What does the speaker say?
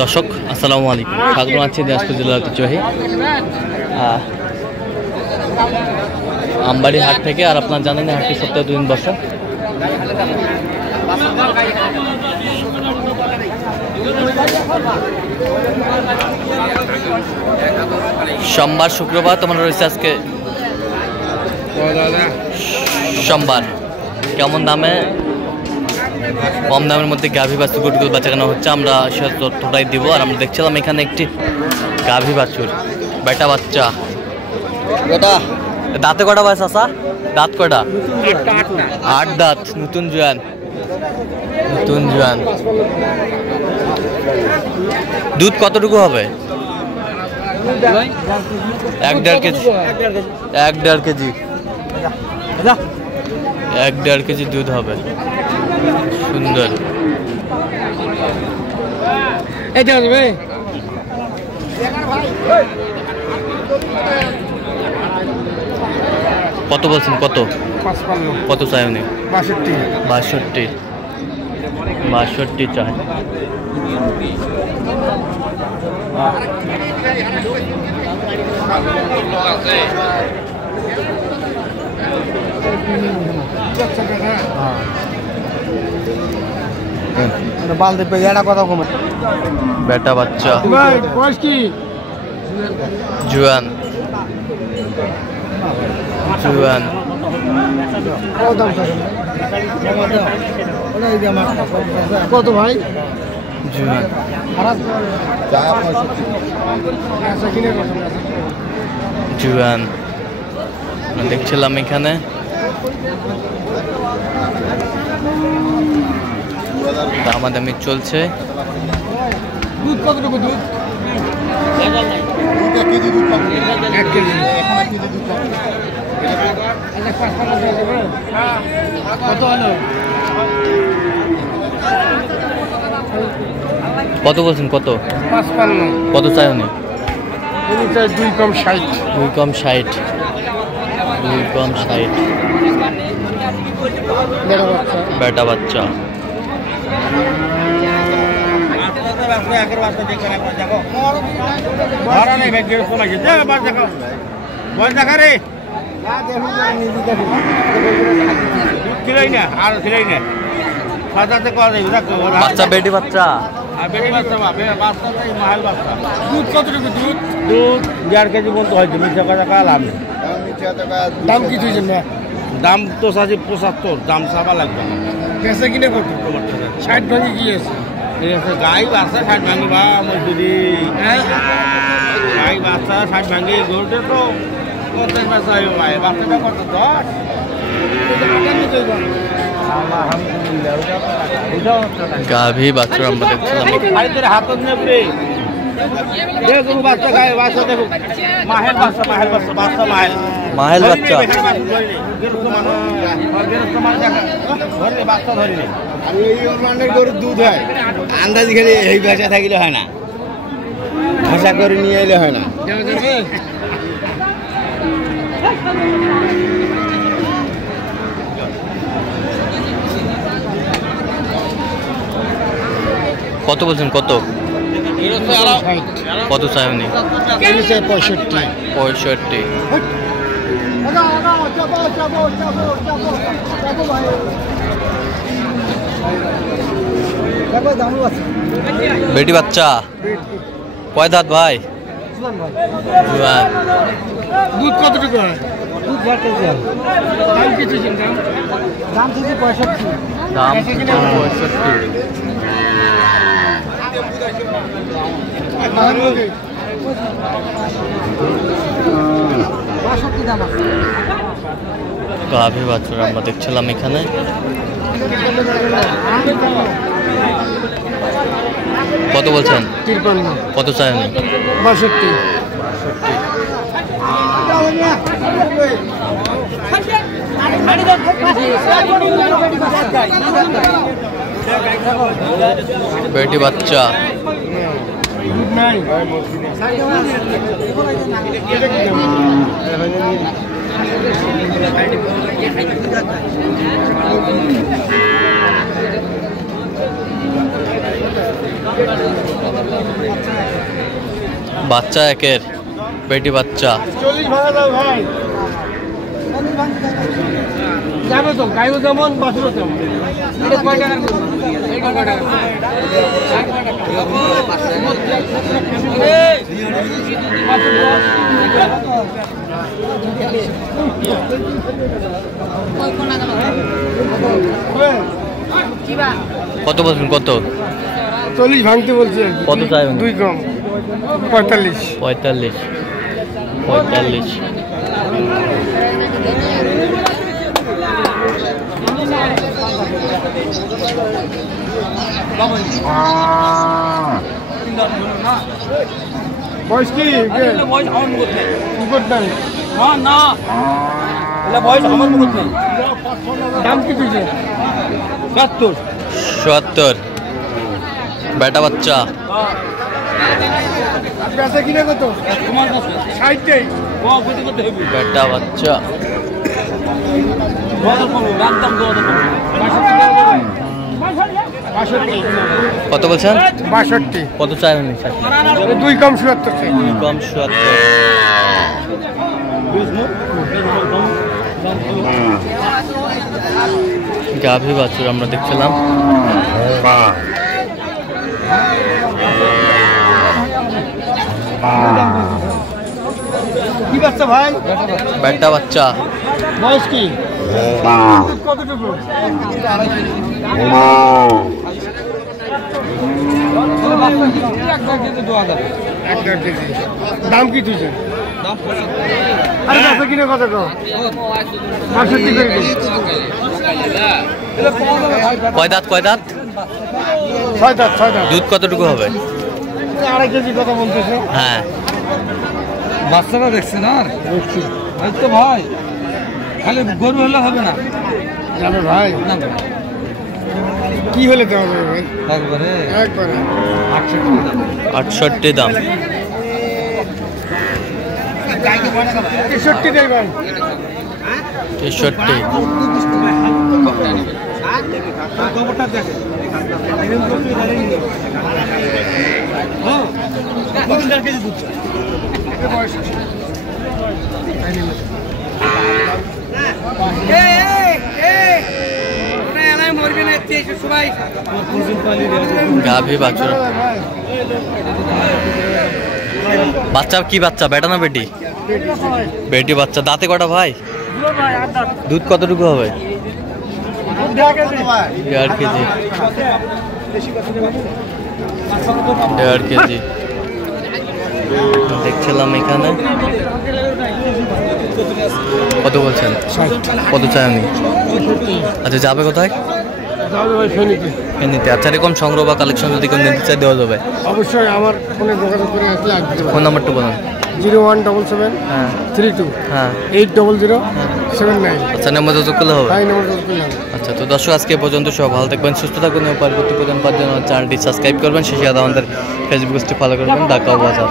দর্শক আসসালামু আলাইকুম, স্বাগত আছি দিনাজপুর জেলার ঐতিহ্যবাহী আমবাড়ি হাট থেকে। আর আপনারা জানেন হাটটি সপ্তাহে 2 দিন বসে। সোমবার শুক্রবার তোমার রয়েছে আজকে সোমবার। কেমন দামে কম দামের মধ্যে গাভী বাছুর গুটগুলো বেচাকেনা হচ্ছে আমরা সে তথ্যটাই দিব। আর আমরা দেখছিলাম এখানে একটি গাভী বাছুর বেটা বাচ্চা। দাঁতে কটা বয়স আসা? দাঁত কটা? 8 দাঁত। নতুন জোয়ান, নতুন জোয়ান। দুধ কতটুকু হবে? 1.5 কেজি। 1.5 কেজি, 1.5 কেজি দুধ হবে। সুন্দর। কত বলছেন? কত কত চাই উনি? 62 চাই। বেটা বাচ্চা জুয়ান, জুয়ান। কত ভাই? জুয়ান জুয়ান দেখছিলাম এখানে। দামাদামি চলছে। দুধ কতটুকু? দুধ 1 কেজি। কত হলো? কত বলছেন? কত? 55। কত চাই উনি? 2 কম 60। 2 কম 60। 2 কম 60। বেটা বাচ্চা। বাচ্চা বেটি বাচ্চা। দুধ কতটুকু? দুধ 1.5 কেজি পর্যন্ত হয়েছে। মিশা টাকা লাভ নেই। দাম কি তুই জান? দাম তো চাচ্ছি 75। দাম চাপা লাগবে। কেসে কিনে কত? 60 ভাঙি কি আছে? গাই বাচ্চা 60 ভাঙি বা মজুরি। গাই বাচ্চা 60 ভাঙি। গরুটা তো 50 বাচ্চা হইব ভাই। বাচ্চাটা কত? 10। গাভী বাছুর আমরা দেখছিলাম। হাতত নেবরে দেখুন বাচ্চা গায়ে বাচ্চা দেখুন। মাহেল বাচ্চা, মাহেল বাচ্চা, বাচ্চা মাহেল, মাহেল বাচ্চা। বাচ্চা ধরি নেই। গরুর দুধ হয় আন্দাজ খেলে এই ভাষা থাকলে হয় না, ভাষা করে নিয়ে এলে হয় না। কত বলছেন? কত? কত চাই উনি? 65। 65। বেটি বাচ্চা। কয় দাঁত ভাই? জুয়ান। দুধ কতটুকু হয়? দুধ 1 কেজি। দাম কি চাইছেন? দাম চাইছি 65। দাম 65। গাভী বাছুর আমরা দেখছিলাম এখানে। কত বলছেন? 53। কত চাই উনি? 62। বেটি বাচ্চা। বাচ্চা একের বেটি বাচ্চা। 40 ভাঙা দাও ভাই। যাবে তো গাইও যেমন বাছুরও তেমন। এটা কয় টাকার গরু? এটা কয় টাকার? কত বলছেন? কত? 40 ভাঙতে বলছে। কত চাইবেন? 2 কম 45। 45। 45। বয়স কি? দাম কি তুই? 70। 70। বেটা বাচ্চা। বেচা কিনে কত? 60। বেটা বাচ্চা। কত বলছেন? 62। কত চাইবেন? 2 কম 77। কম 70। গাভী বাছুর আমরা দেখছিলাম। কি বাচ্চা ভাই? বেটা বাচ্চা। বয়স কি? কতটুকু? দাম কি তুই? আরে বেচা কিনে কত কম? 62 করে দিন। কয় দাঁত? কয় দাঁত? 6 দাঁত। 6 দাঁত। দুধ কতটুকু হবে? 2.5 কেজি কথা বলতেছে। হ্যাঁ। বাচ্চাটা দেখছেন আর তো ভাই খালি গরু হলে হবে না, যাবে ভাই কি হলে তো হবে ভাই? একবারে 68 দাম। 63 দেই ভাই। 63। গাভী বাছুর। বাচ্চা কি বাচ্চা? বেটা না বেটি? বেটি বাচ্চা। দাঁতে কটা ভাই? দুধ কতটুকু হবে? 1.5 কেজি। 1.5 কেজি দেখছিলাম এখানে। কত বলছেন? কত চাই আমি? আচ্ছা যাবে কোথায়? ফেনীতে। আচ্ছা এরকম সংগ্রহ বা কালেকশন যদি কেউ নিতে চাই দেওয়া যাবে? অবশ্যই আমার ফোনে যোগাযোগ করে আসলে আসবে। ফোন নাম্বারটা বলুন। 0177 হ্যাঁ 32 হ্যাঁ 80079। আচ্ছা নাম্বার যোগাযোগ করলে হবে? তাই নাম্বার যোগাযোগ করলে হবে। আচ্ছা তো দর্শক আজকে এ পর্যন্ত সব ভালো থাকবেন, সুস্থ থাকবেন এবং পরবর্তী পর্যন্ত চ্যানেলটি সাবস্ক্রাইব করবেন, সেই সাথে আমাদের ফেসবুক পেজটি ফলো করবেন। ঢাকা বাজার।